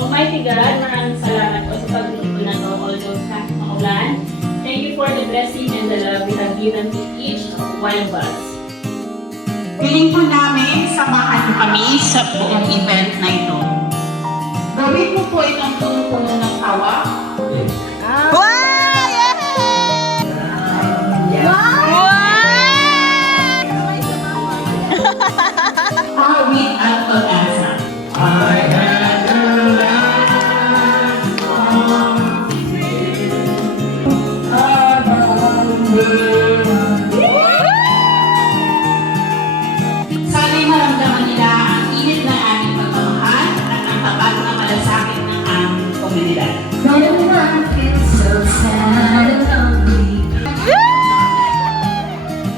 Almighty God, maraming salamat po sa pagluto na to, although sa maulan. Thank you for the blessing and the love you have given to each one of us. Piling po namin, samahan niyo kami sa buong event na ito. Gawin mo po itong puno ng tawa. Wow! Awit at pag-asa. I had a life Sana'y maramdaman nila ang init ng aming pagmamahal at ang tapat na malasakit ng aming komunidad. No one feels so sad and lonely.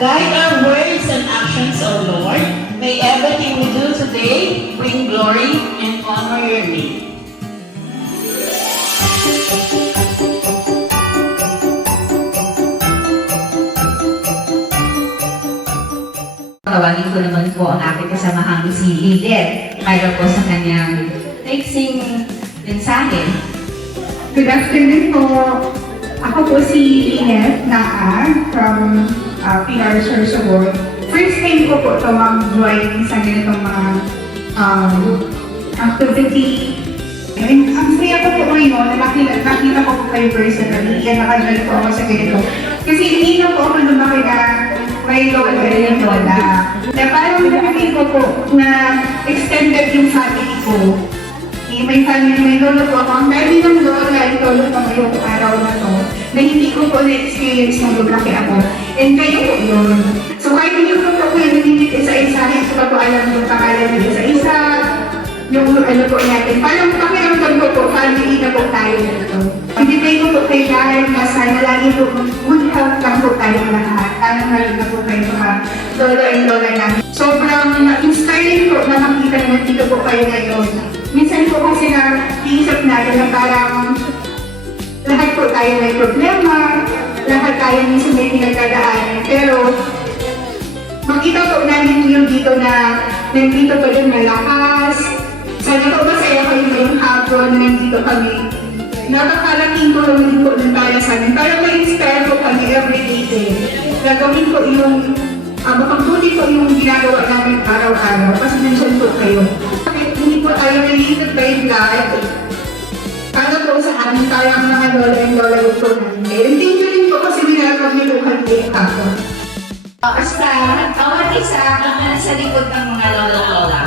Guide our words and actions, O Lord. May everything we do today bring glory and honor your name. Tawagin ko naman po ang aking kasamahang si Lidet para po sa kanyang fixing mensahe. Good afternoon po. Ako po si Ines Naa from PR Source Award. First time ko po ito mag-join sa ganitong mga activity. And ang saya ko po ngayon, nakita ko po kayo personally, kaya naka-join po ako sa ganito. Kasi hindi na po ako lumaki na may lola and lola. Na parang nakikita ko po na extended yung family ko. May family, may lolo po ako. Ang dami ng lola at lolo pa ngayong araw na to na hindi ko po na-experience nung lumaki ako. And kayo po yun. So kahit hindi ko po kayo naninig isa-isa, hindi ko pa po alam yung pangalan ng isa-isa, yung ano po natin. Parang pakiramdam ko po, family na po tayo dito. Ibigay ko po kay lahat na sana lagi po good health lang po tayo lahat. Tanang lalo na po kayo mga lolo and lola namin. Sobrang inspiring po na makita na dito po kayo ngayon. Minsan po kasi na iisip natin na parang lahat po tayo may problema, lahat tayo minsan may pinagdadaanan. Pero makita po namin yung dito na nandito pa rin malakas. Sana po masaya kayo ngayong hapon na nandito kami. Napakalaking tulong din po ng para sa amin. Para ma-inspire po kami everyday din. Gagawin po yung, makabuti po yung ginagawa namin araw-araw. Kasi nandiyan po kayo. Hindi po tayo nalilitad by blood. Para po sa amin, parang mga lola and lola yung po namin. And thank you rin po kasi binalagag niyo po kayo ako. Basta, bawat isa na sa likod ng mga lolo-lola.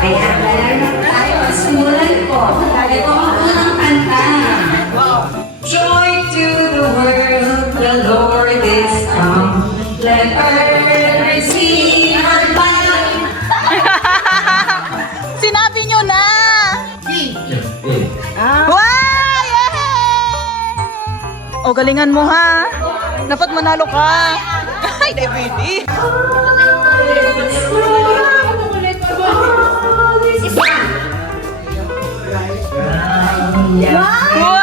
Kaya tayo, simulan po. Ito ang unang kanta. Joy to the world, the Lord is come. Let earth see her light. Sinabi nyo na! Wow! Yeah! O, galingan mo ha! Dapat manalo ka! Ay, DVD! Wow!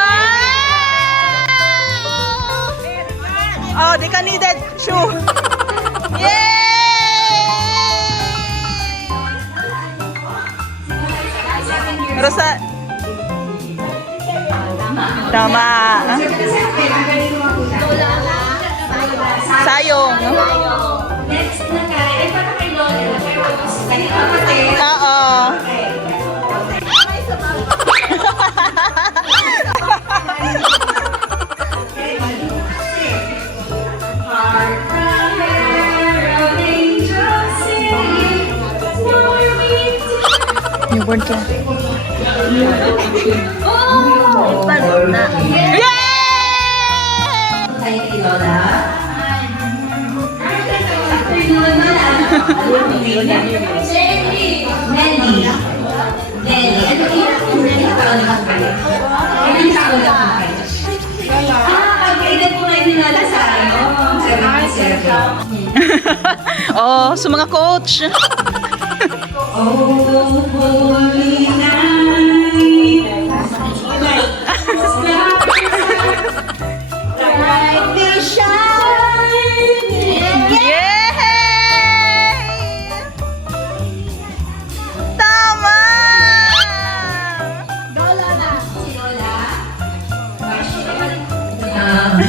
Oh, di ka needed shoe! Yay! Rosa. Tama. Sayong. Next na tayo. Ay, para kay Lola. Kay Lola. Oo. Newborn ka. Oh! Yay! Kay Lola. Afternoon na lang. Nelly. Nelly. Ano ilang taon lang kayo? Ilang taon lang kayo? Kailan po kayo ninala sa 77? Oh, sa mga coach. Oh, holy night,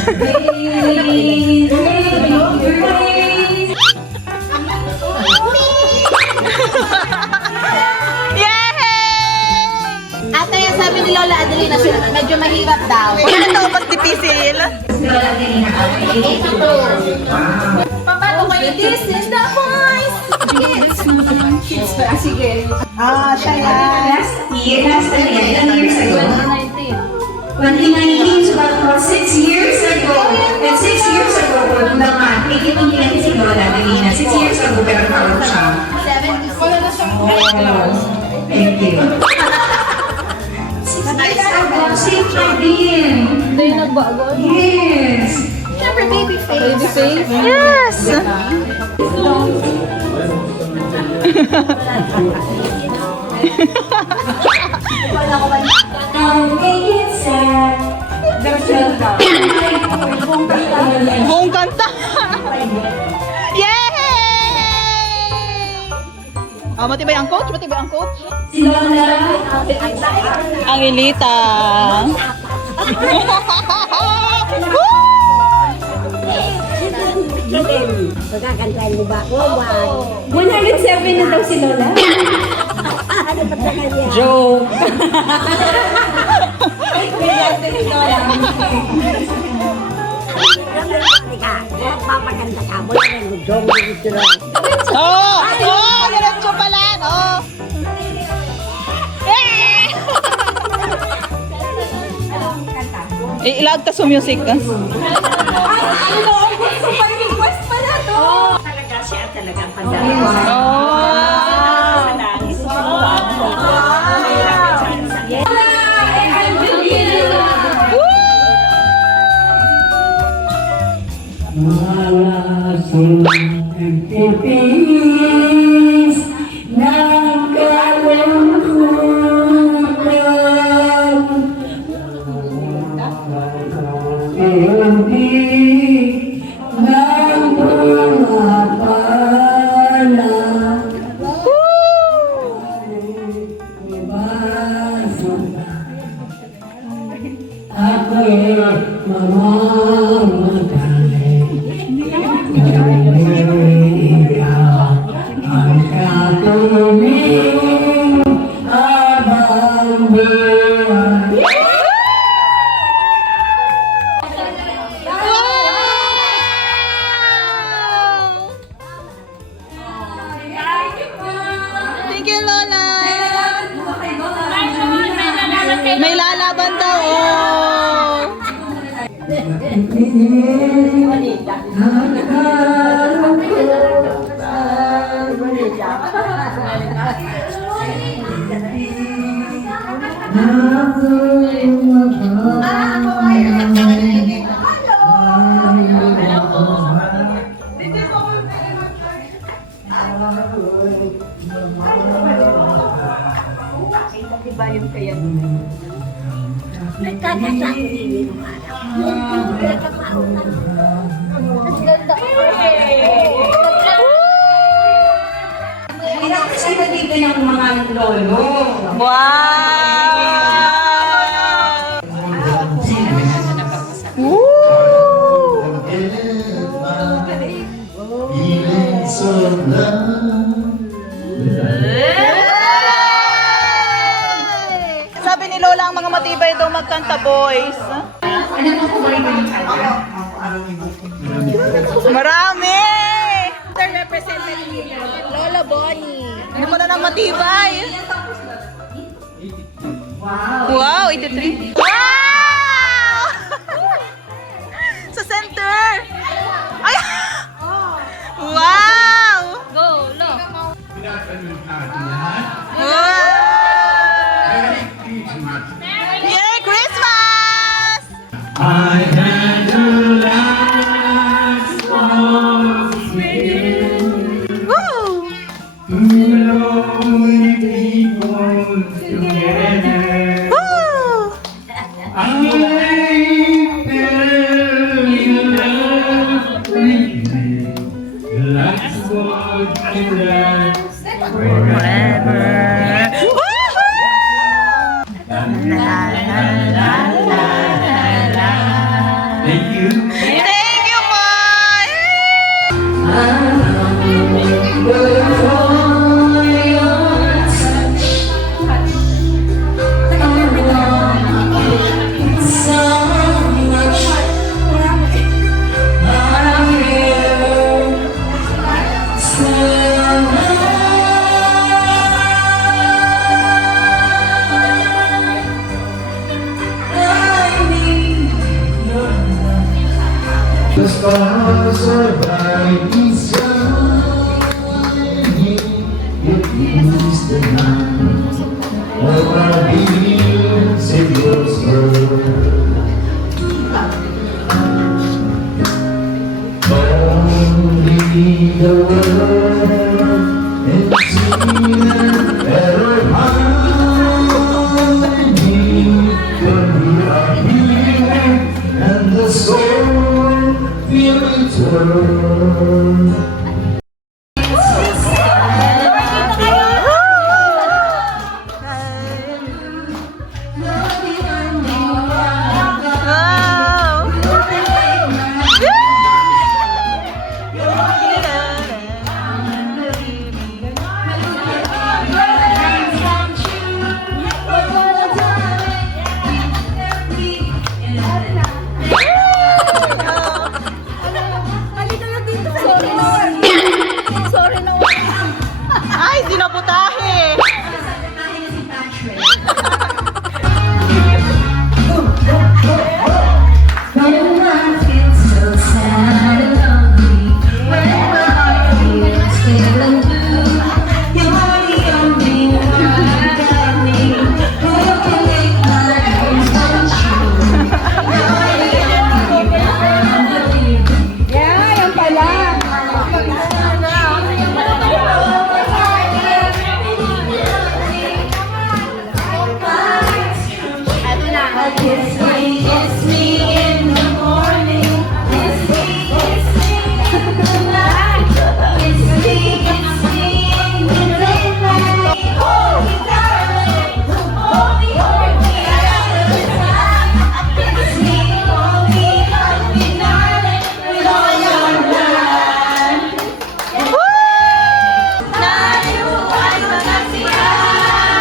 Yay! Ate, sabi ni Lola Adelina, medyo mahirap daw. Ano ito, mas dipisil? Paano kayo? This is the voice! Sige. Siya yan. Last year, ilang years ago? 2019, so about 6 years ago. And 6 years ago, kung naman, ikitong niya si Lola Adelina. 6 years ago, pero tawag siya. 76. Thank you. 6 years ago, same pa din. Hindi nagbago. Yes. Siyempre, baby face. Baby face? Yes! Make it sad. Buong kanta! Yay! Matibay ang coach? Matibay ang coach? Si Lola. Ang Elita. Magkakantahin mo ba ako? 107 na daw si Lola. Ano ba sa kanya? Joe. Teka, magpapaganda ka. Wala nang gudong dito lang. Oh! Oh! Diretso pala! Oh! Ilag ta sa music ka. Talaga siya talagang panda. Oh! Pipis ng kalungkutan. Hindi ng mga pala. Ako'y mamamatay. Ang katuling abang buhay. Thank you, Lola! May lalaban daw, oh! Nagkakasakti ng anak. Pinakasama dito ng mga lolo. Wow! Sabi ni Lola ang mga matibay daw magkanta, boys. Ano po po rin yung kanya? Marami! Lola Bonnie. Ano mo na ng matibay? Wow, 83. Wow! Sa center! Ay! Wow! Go, Lo. Wow! Merry Christmas! I had a last call Woo! lonely people together. Woo! I fell in love with you. That's what I love forever. La la la la la la. Thank you. The stars are brightly shining. It is the night of our Savior's birth. Only the world and see ever harmony when we are here and the soul will return. Ay, sinaputahe! Kiss me in the morning. Kiss me tonight. Kiss me in the daylight. Hold me, darling. Hold me, kiss me, hold me, darling. With all your love. Tayo ay magkasiyawit.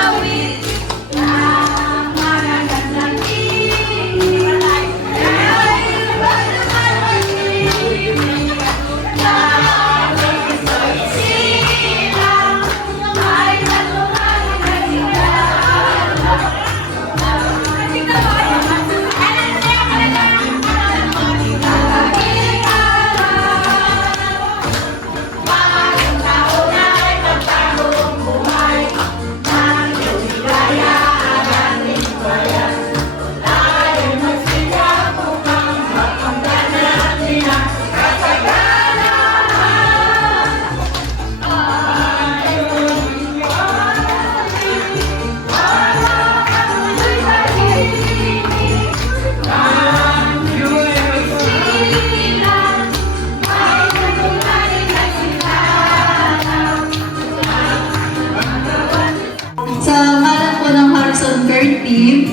Sa ngalan po ng Harrison Care Team,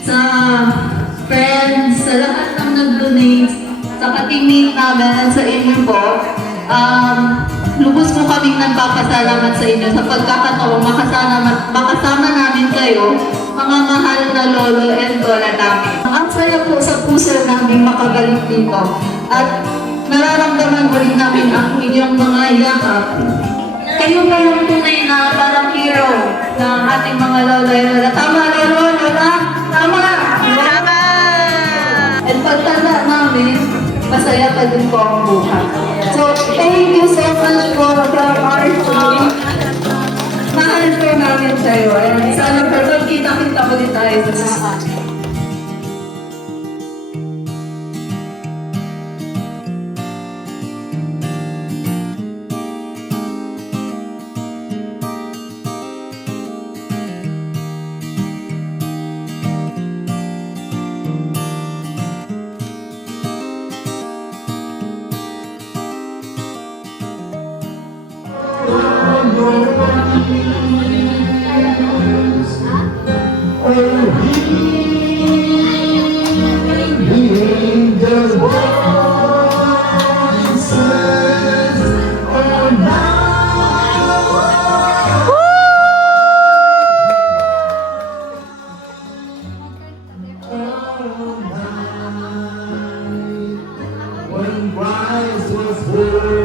sa friends, sa lahat ng nag-donate, sa ka-teammate namin at sa inyo po, lubos po kaming nagpapasalamat sa inyo sa pagkakataong makasama namin kayo, mga mahal na lolo and lola namin. Ang saya po sa puso namin makabalik dito at nararamdaman ko rin namin ang inyong mga yakap. Kayo po yung tunay na parang hero ng ating mga lola and lola. Tama, lolo, lola? Tama! Tama! At pagtanda namin, masaya pa din po ang buhay. So, thank you so much for the team. Mahal po namin sa'yo. And sana po, kita-kita ulit tayo sa susunod. When Christ was born.